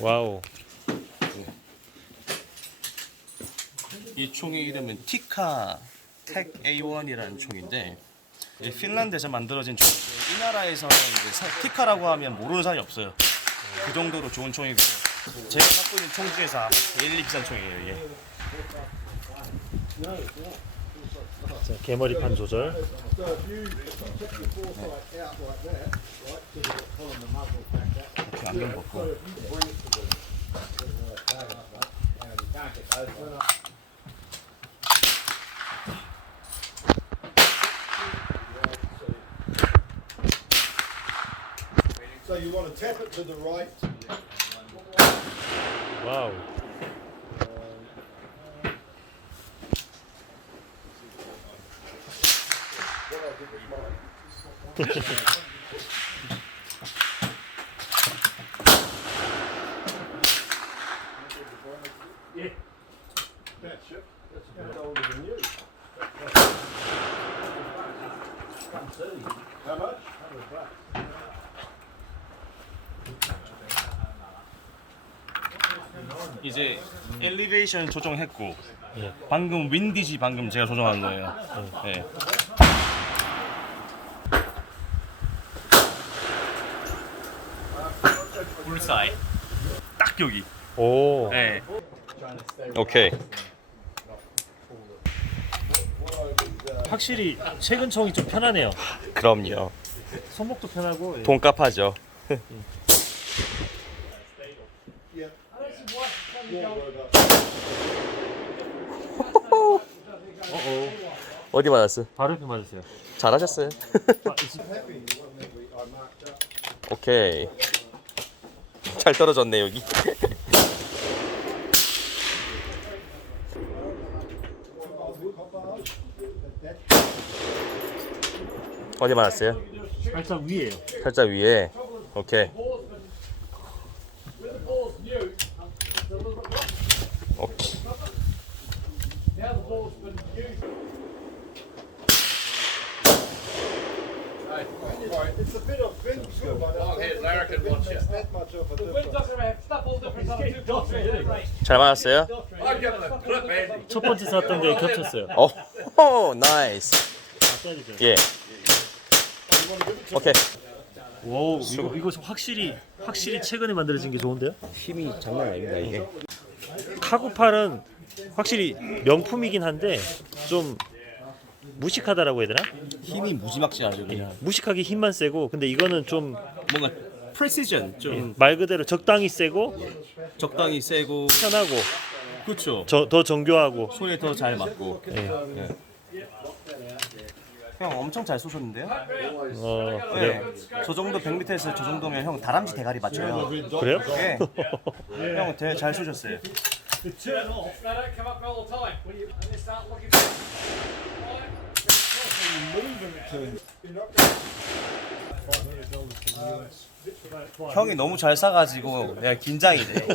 와우. 이 총의 이름은 티카 텍 A1이라는 총인데 이 핀란드에서 만들어진 총. 이 나라에서는 이제 사- 티카라고 하면 모르는 사람이 없어요. 그 정도로 좋은 총이고 제가 갖고 있는 총 중에서 제일 비싼 총이에요. 이게. 자, 개머리판 조절. 이렇게 안경 벗고 you want to tap it to the right. 와우. That's it. That's a bit older than you. How much? 이제 엘리베이션 조정했고 예. 방금 윈디지 방금 제가 조정한 거예요. 네. 불사이 딱 여기. 오. 네. 오케이. 확실히 최근 총이 좀 편하네요. 그럼요. 손목도 편하고. 예. 돈값하죠. 어어. 어디 맞았어? 바로 옆에 맞으세요. 잘하셨어요. 아, 이- 오케이. 잘 떨어졌네 여기. 어디 맞았어요? 살짝 위에요. 살짝 위에. 오케이. Right, it's a bit of wind too, but oh, here's Larry can watch it. that much of a difference. 잘 맞았어요? 첫 번째 샀던 게 겹쳤어요. 오, 오 나이스. 아, 때리죠. 예. 오케이. 오, 이거 이거 확실히 확실히 최근에 만들어진 게 좋은데요? 힘이 장난 아닙니다 이게. 카구팔은 확실히 명품이긴 한데 좀 무식하다라고 해야 되나? 힘이 무지막지하죠 그냥. 무식하게 힘만 세고 근데 이거는 좀 말 뭔가 프리시전 좀 그대로 적당히 세고 적당히 세고 편하고 그렇죠. 저, 더 정교하고 손에 더 잘 맞고. 예. 형 엄청 잘 쏘셨는데요? 어 네. 그래요? 저 정도 100m에서 저 정도면 형 다람쥐 대가리 맞춰요. 그래요? 네. 형 되게 잘 쏘셨어요. All time. When you, looking 형이 너무 잘 쏴가지고 내가 긴장이 돼.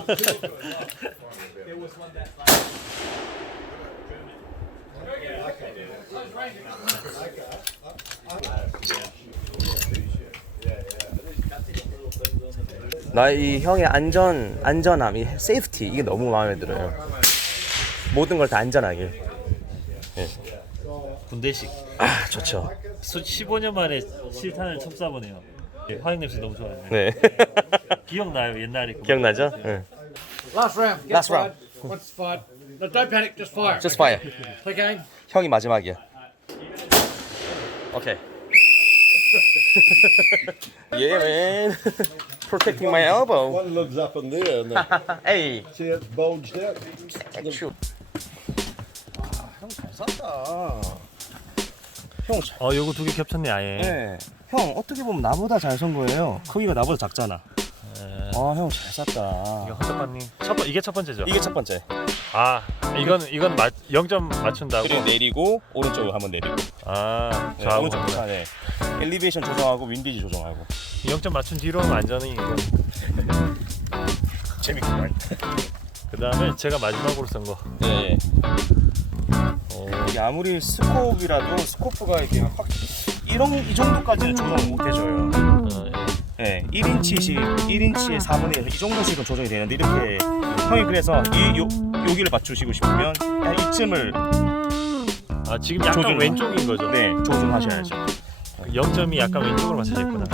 나 이 형의 안전 안전함, 이 세이프티 이게 너무 마음에 들어요. 모든 걸 다 안전하게. 군대식 아 좋죠. 수 15년 만에 실탄을 처음 쏴보네요 예, 화학 냄새 너무 좋아요 네. 기억나요 옛날에 그 기억나죠? 응. Last round. Get Last fired. Once fired. No, don't panic. Just fire. Just fire. Play game. 형이 마지막이야. 오케이. yeah, man. Protecting my elbow. One lives up in there, and the, hey. see it's bulged out. 슈. 아, 형잘 쏜다. 형 잘. 어 요거 두 개 겹쳤네 아예 네. 형 어떻게 보면 나보다 잘쏜 거예요. 크기가 나보다 작잖아. 에, 아, 형잘 쐈다. 이거 허접한님 첫 번, 이게 첫 번째죠? 이게 첫 번째. 아 이건 이건 맞 0점 맞춘다고. 그리고 내리고 오른쪽으로 한번 내리고 아 네, 좌우. 오른쪽 네. 엘리베이션 조정하고 윈디지 조정하고 0점 맞춘 뒤로는 완전히 이거. 재밌구만 그 다음에 제가 마지막으로 쓴 거. 네. 어, 이게 아무리 스코프라도 스코프가 이렇게 확 이런 이 정도까지는 조정 못 해줘요. 어, 예. 네, 1인치씩 1인치에 4분의 1, 이 정도씩은 조정이 되는데 이렇게 형이 그래서 이 요, 여기를 맞추시고 싶으면 한 이쯤을 아 지금 약간 조준을. 왼쪽인 거죠. 네 조정하셔야죠. 0점이 약간 왼쪽으로 맞춰져 있구나.